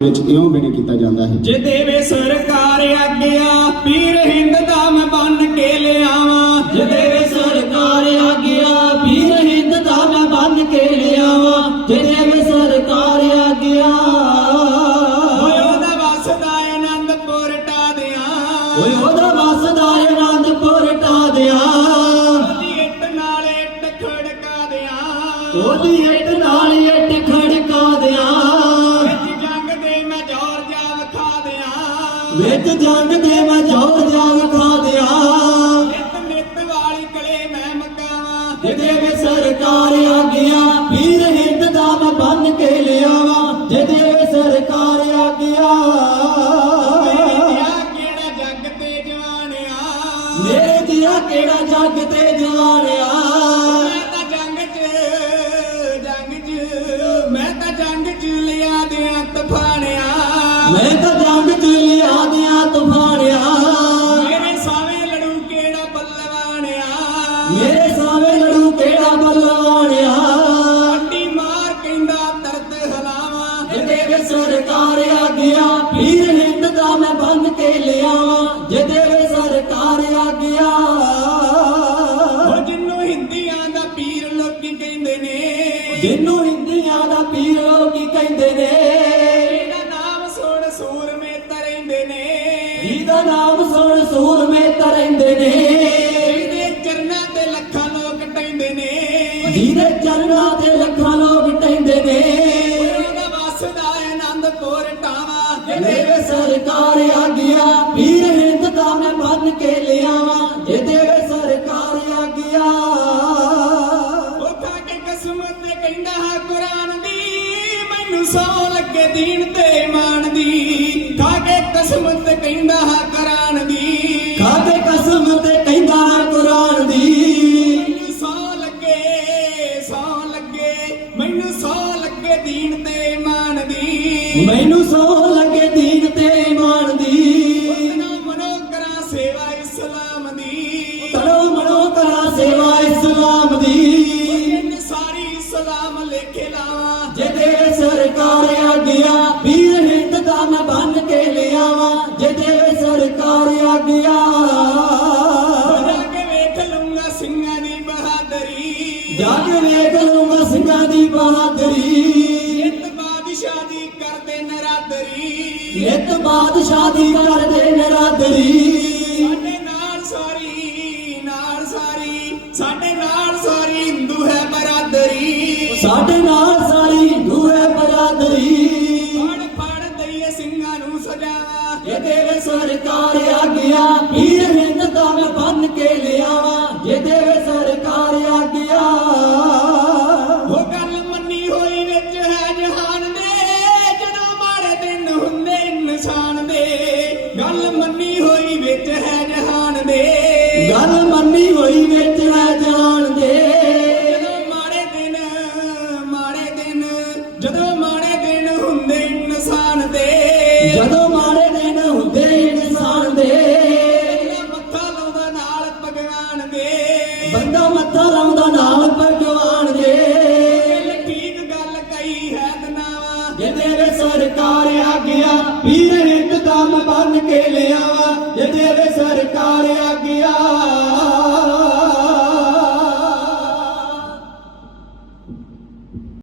ਵਿੱਚ ਇਉਂ ਬਿਣੀ ਕੀਤਾ ਜਾਂਦਾ ਹੈ ਜੇ ਦੇਵੇ ਸਰਕਾਰ ਆਗਿਆ ਪੀਰ ਹਿੰਦ ਦਾ ਮੈਂ ਬੰਨ ਕੇ ਲਿਆਵਾਂ। ਜੇ ਦੇਵੇ ਸਰਕਾਰ ਆਗਿਆ ਪੀਰ ਹਿੰਦ ਦਾ ਮੈਂ ਬੰਨ ਕੇ ਲਿਆਵਾਂ। ਜੇ ਦੇਵੇ ਸਰਕਾਰ ਆਗਿਆ ਓਏ ਉਹਦਾ ਵਸਦਾ ਆਨੰਦਪੁਰ ਟਾ ਦਿਆਂ ਓਏ ਉਹਦਾ ਵਸਦਾ ਆਨੰਦਪੁਰ ਟਾ ਦਿਆਂ ਉਹਦੀ ਇੱਟ ਨਾਲ ਇੱਟ ਖੜਕਾ ਦਿਆਂ। ਉਹਦੀ ਇੱਟ ਨਾਲ ਵਿੱਚ ਜੰਗ ਦੇ ਮੈਂ ਜੋਰ ਜਾ ਵਿਖਾ ਦਿਆਂ ਨਿਤ ਨਿਤ ਵਾਲੀ ਕਲੇ ਮੈਂ ਮਕਾਵਾਂ ਜੇ ਦੇਵੇ ਸਰਕਾਰ ਆਗਿਆ ਪੀਰ ਹਿੰਦ ਦਾ ਮੈਂ ਬੰਨ ਕੇ ਲਿਆਵਾਂ। ਜੇ ਦੇਵੇ ਸਰਕਾਰ ਆਗਿਆ। ਮੇਰੇ ਦਿਆ ਕਿਹੜਾ ਜੱਗ ਤੇ ਜਵਾਨਿਆ ਮੇਰੇ ਦਿਆ ਕਿਹੜਾ ਜੱਗ ਤੇ ਜਵਾਨਿਆ ਮੈਂ ਤਾਂ ਜੰਗ 'ਚ ਜੰਗ 'ਚ ਮੈਂ ਤਾਂ ਜੰਗ 'ਚ ਲਿਆ ਦਿਆਂ ਤਫਾਨਿਆ ਮੈਂ ਤਾਂ ਮੇਰੇ ਸਾਵੇਂ ਲੜੂ ਕਿਹੜਾ ਬੱਲਵਾਨਿਆ ਅੱਡੀ ਮਾਰ ਕਹਿੰਦਾ ਹਲਾਵਾਂ। ਸਰਕਾਰ ਆਗਿਆ ਪੀਰ ਹਿੰਦ ਦਾ ਮੈਂ ਬੰਨ ਕੇ ਲਿਆਵਾਂ। ਜੇ ਦੇਵੇ ਸਰਕਾਰ ਆਗਿਆ ਉਹ ਜਿੰਨੂੰ ਹਿੰਦੀਆਂ ਦਾ ਪੀਰ ਲੋਕੀ ਕਹਿੰਦੇ ਨੇ। ਜਿੰਨੂੰ ਹਿੰਦੀਆਂ ਦਾ ਪੀਰ ਲੋਕੀ ਕਹਿੰਦੇ ਨੇ। ਇਹਦਾ ਨਾਮ ਸੁਣ ਸੂਰਮੇ ਤਰੈਂਦੇ ਨੇ। ਜਿਹਦਾ ਨਾਮ ਸੁਣ ਸੂਰਮੇ ਤਰੈਂਦੇ ਨੇ। ਜਿਹਦੇ ਚਰਨਾਂ ਤੇ ਲੱਖਾਂ ਲੋਕ ਟੈਂਦੇ ਨੇ। ਉਹਦਾ ਵਸਦਾ ਆਨੰਦਪੁਰ ਟਾਵਾ ਸਰਕਾਰ ਆਗਿਆ ਪੀਰ ਹਿੰਦ ਦਾ ਮੈਂ ਬੰਨ ਕੇ ਲਿਆਵਾਂ। ਸਰਕਾਰ ਕੇ ਕਸਮ ਤੇ ਕਹਿੰਦਾ ਹੈ ਕੁਰਾਨ ਦੀ ਮੈਨੂੰ ਸੌ ਲੱਗੇ ਦੀਨ ਤੇ ਮਾਨ ਦੀ। ਖਾ ਕੇ ਕਸਮ ਤੇ ਕਹਿੰਦਾ ਹੈ ਕੁਰਾਨ ਦੀ। ਦੀ ਮੈਨੂੰ ਸੌ ਲੱਗੇ ਦੀਨ ਤੇ ਇਮਾਨ ਦੀ। ਉਤਨਾ ਮਨੋ ਕਰਾਂ ਸੇਵਾ ਇਸਲਾਮ ਦੀ। ਤੜੋ ਮਣੋ ਕਰਾ ਸੇਵਾ ਇਸਲਾਮ ਦੀ। ਸਾਰੀ ਇਸਲਾਮ ਲਿਖੇ ਲਾਵਾਂ। ਜੇ ਦੇਵੇ ਸਰਕਾਰ ਆਗਿਆ ਪੀਰ ਹਿੰਦ ਦਾ ਮੈਂ ਬੰਨ ਕੇ ਲਿਆਵਾਂ। ਜੇ ਦੇਵੇ ਸਰਕਾਰ ਆਗਿਆ ਜਾ ਨਿਤ ਬਾਦਸ਼ਾਹ ਦੀ ਕਰਦੇ ਨਰਾਦਰੀ ਸਾਡੇ ਨਾਲ ਸਾਰੀ ਨਾਲ ਸਾਰੀ ਸਾਡੇ ਨਾਲ ਸਾਰੀ ਹਿੰਦੂ ਹੈ ਬਰਾਦਰੀ। ਸਾਡੇ ਦੇ ਗੱਲ ਮੰਨੀ ਹੋਈ ਵਿੱਚ ਹੈ ਜਾਣ ਦੇ ਜਦੋਂ ਮਾੜੇ ਦਿਨ ਮਾੜੇ ਦਿਨ ਜਦੋਂ ਮਾੜੇ ਦਿਨ ਹੁੰਦੇ ਇਨਸਾਨ ਦੇ। ਜਦੋਂ ਮਾੜੇ ਦਿਨ ਹੁੰਦੇ ਇਨਸਾਨ ਦੇ। ਬੰਦਾ ਮੱਥਾ ਲਾਉਂਦਾ ਨਾਲ ਭਗਵਾਨ ਦੇ। ਬੰਦਾ ਮੱਥਾ ਲਾਉਂਦਾ ਨਾਲ ਭਗਵਾਨ ਦੇ। ਠੀਕ ਗੱਲ ਕਹੀ ਹੈ ਦਨਾਵਾ ਜੇ ਦੇਵੇ ਸਰਕਾਰ ਆਗਿਆ ਪੀਰ ਹਿੰਦ ਦਾ ਮੈਂ ਬੰਨ ਕੇ ਲਿਆਵਾਂ ਜੇ ਦੇਵੇ ਸਰਕਾਰ ਗਿਆ।